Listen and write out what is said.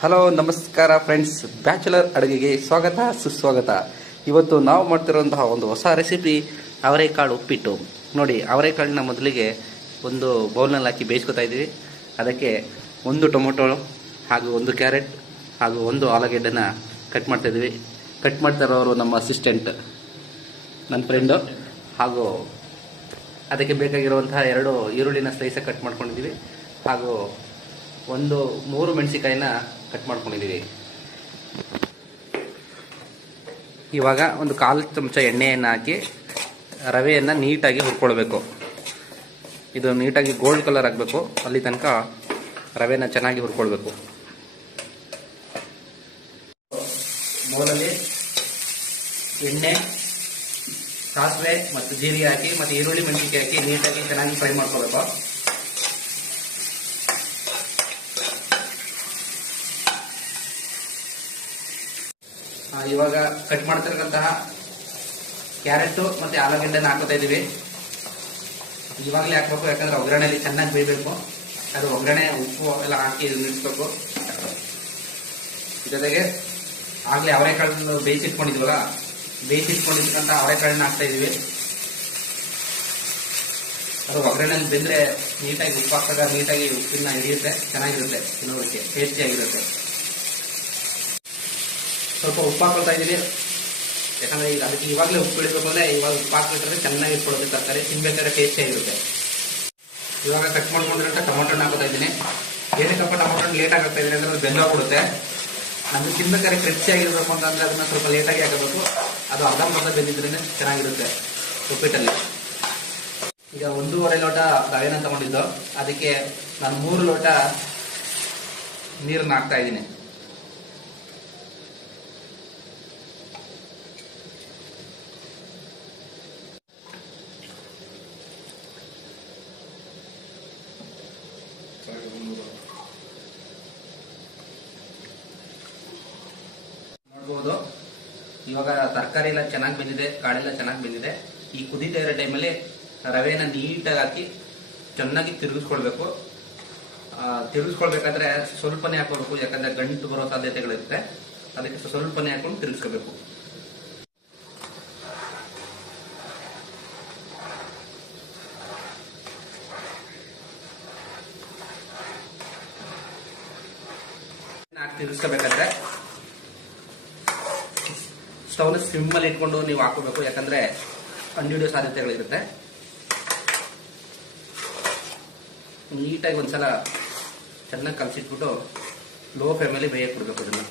Hello ನಮಸ್ಕಾರ friends, bachelor ಅಡುಗೆಗೆ ಸ್ವಾಗತ ಸುಸ್ವಾಗತ. ಇವತ್ತು ನಾವು ಮಾಡ್ತಿರುವಂತಹ ಒಂದು ಹೊಸ ರೆಸಿಪಿ ಅವರೆಕಾಳು ಉಪ್ಪಿಟ್ಟು. ನೋಡಿ, ಅವರೆಕಾಳನ್ನ ಮೊದಲಿಗೆ ಒಂದು ಬೌಲ್ನಲ್ಲಿ ಹಾಕಿ ಬೇಯಿಸ್ಕೊತಾ ಇದ್ದೀವಿ. ಅದಕ್ಕೆ ಒಂದು ಟೊಮೊಟೊ ಹಾಗೂ ಒಂದು ಕ್ಯಾರೆಟ್ ಹಾಗೂ ಒಂದು ಆಲೂಗೆಡ್ಡೆನ ಕಟ್ ಮಾಡ್ತಾ ಇದ್ದೀವಿ. ಕಟ್ ಮಾಡ್ತಾ ಇರೋರು ನಮ್ಮ ಅಸಿಸ್ಟೆಂಟ್, ನನ್ನ ಫ್ರೆಂಡು. ಹಾಗೂ ಅದಕ್ಕೆ ಬೇಕಾಗಿರುವಂತಹ 2 ಈರುಳ್ಳಿನ ಸ್ಲೈಸಾಗಿ ಕಟ್ ಮಾಡ್ಕೊಂಡಿದ್ದೀವಿ. ಹಾಗೂ 3 ಮೆಣಸಿಕಾಯಿನ ಕಟ್ ಮಾಡ್ಕೊಂಡಿದ್ದೀವಿ. ಇವಾಗ ಒಂದು 1/4 ಚಮಚ ಎಣ್ಣೆಯನ್ನು ಹಾಕಿ ರವೆಯನ್ನು ನೀಟಾಗಿ ಹುರ್ಕೊಳ್ಬೇಕು. ಇದು ನೀಟಾಗಿ ಗೋಲ್ಡ್ ಕಲರ್ ಆಗಬೇಕು, ಅಲ್ಲಿ ತನಕ ರವೆನ ಚೆನ್ನಾಗಿ ಹುರ್ಕೊಳ್ಬೇಕು. ಬೌಲಲ್ಲಿ ಎಣ್ಣೆ, ಸಾಸಿವೆ ಮತ್ತು ಜೀರಿಗೆ ಹಾಕಿ ಮತ್ತು ಈರುಳ್ಳಿ ಮೆಣಸಿನಕಾಯಿ ಹಾಕಿ ನೀಟಾಗಿ ಚೆನ್ನಾಗಿ ಫ್ರೈ ಮಾಡ್ಕೋಬೇಕು. ಇವಾಗ ಕಟ್ ಮಾಡ್ತಿರತಕ್ಕಂತಹ ಕ್ಯಾರೆಟ್ ಮತ್ತೆ ಆಲೂಗೆಡ್ಡೆನ ಹಾಕೋತಾ ಇದ್ದೀವಿ. ಇವಾಗಲೇ ಹಾಕ್ಬೇಕು, ಯಾಕಂದ್ರೆ ಒಗ್ಗರಣೆಯಲ್ಲಿ ಚೆನ್ನಾಗಿ ಬೇಯಬೇಕು. ಅದು ಒಗ್ಗರಣೆ ಉಪ್ಪು ಎಲ್ಲ ಹಾಕಿ ನಿಲ್ಲಿಸ್ಬೇಕು. ಜೊತೆಗೆ ಆಗಲೇ ಅವರೆಕಾಳನ್ನು ಬೇಯಿಸಿಟ್ಕೊಂಡಿರ್ತಕ್ಕಂಥ ಅವರೆಕಾಳನ್ನ ಹಾಕ್ತಾ ಇದ್ದೀವಿ. ಅದು ಒಗ್ಗರಣೆಯಲ್ಲಿ ಬೆಂದರೆ ನೀಟಾಗಿ ಉಪ್ಪು ಹಾಕಿದಾಗ ನೀಟಾಗಿ ಉಪ್ಪಿನ ಹಿಡಿಯುತ್ತೆ, ಚೆನ್ನಾಗಿರುತ್ತೆ, ತಿನ್ನೋದಕ್ಕೆ ಟೇಸ್ಟಿಯಾಗಿರುತ್ತೆ. ಸ್ವಲ್ಪ ಉಪ್ಪು ಹಾಕೊಳ್ತಾ ಇದ್ದೀವಿ, ಯಾಕಂದರೆ ಈಗ ಅದಕ್ಕೆ ಇವಾಗಲೇ ಉಪ್ಪು ಇಡಬೇಕು ಅಂದರೆ ಇವಾಗ ಉಪ್ಪು ಹಾಕಿಬಿಟ್ರೆ ಚೆನ್ನಾಗಿ ಇಟ್ಕೊಳ್ಳೋದು ತರಕಾರಿ ತಿನ್ಬೇಕಾದ್ರೆ ಟೇಸ್ಟಿಯಾಗಿರುತ್ತೆ. ಇವಾಗ ಕಟ್ ಮಾಡ್ಕೊಂಡಿರೋಂಥ ಟೊಮೊಟೊನ ಹಾಕೋತಾ ಇದ್ದೀನಿ. ಏನಕ್ಕಪ್ಪ ಟೊಮೊಟೊ ಲೇಟಾಗಿ ಹಾಕ್ತಾ ಇದ್ದೀನಿ ಅಂದರೆ ಅದು ಬೆಂದೋಗ್ಬಿಡುತ್ತೆ. ನಮಗೆ ತಿನ್ಬೇಕಾದ್ರೆ ಕ್ರಿಸ್ಪಿಯಾಗಿರಬೇಕು ಅಂತಂದರೆ ಅದನ್ನು ಸ್ವಲ್ಪ ಲೇಟಾಗಿ ಹಾಕಬೇಕು. ಅದು ಅರ್ಧಂಬರ್ಧ ಬೆಂದಿದ್ರೇ ಚೆನ್ನಾಗಿರುತ್ತೆ ಉಪ್ಪಿಟ್ಟಲ್ಲಿ. ಈಗ 1.5 ಲೋಟ ರವೆನ ತಗೊಂಡಿದ್ದು, ಅದಕ್ಕೆ ನಾನು 3 ಲೋಟ ನೀರನ್ನ ಹಾಕ್ತಾ ಇದ್ದೀನಿ. ನೋಡ್ಬೋದು, ಇವಾಗ ತರಕಾರಿ ಎಲ್ಲ ಚೆನ್ನಾಗಿ ಬೆಂದಿದೆ, ಕಾಳೆಲ್ಲ ಚೆನ್ನಾಗಿ ಬೆಂದಿದೆ. ಈ ಕುದೀತಾ ಇರೋ ಟೈಮಲ್ಲಿ ರವೆನ ನೀಟಾಗಿ ಹಾಕಿ ಚೆನ್ನಾಗಿ ತಿರುಗಿಸ್ಕೊಳ್ಬೇಕು. ತಿರುಗಿಸ್ಕೊಳ್ಬೇಕಾದ್ರೆ ಸ್ವಲ್ಪನೇ ಹಾಕೋಬೇಕು, ಯಾಕಂದ್ರೆ ಗಂಟು ಬರೋ ಸಾಧ್ಯತೆಗಳಿರುತ್ತೆ. ಅದಕ್ಕೆ ಸ್ವಲ್ಪನೇ ಹಾಕೊಂಡು ತಿರುಗಿಸ್ಕೋಬೇಕು. ತಿರುಗಿಸ್ಕೋಬೇಕಾದ್ರೆ ಸ್ಟವ್ನ ಸಿಮ್ಮಲ್ಲಿ ಇಟ್ಕೊಂಡು ನೀವು ಹಾಕೋಬೇಕು, ಯಾಕಂದ್ರೆ ಕಂಡುಹಿಡಿಯೋ ಸಾಧ್ಯತೆಗಳಿರುತ್ತೆ. ನೀಟಾಗಿ ಒಂದ್ಸಲ ಚೆನ್ನಾಗಿ ಕಲಸಿಟ್ಬಿಟ್ಟು ಲೋ ಫ್ಲೇಮಲ್ಲಿ ಬೇಯಕ್ಕೆ ಬಿಡಬೇಕು ಇದನ್ನು.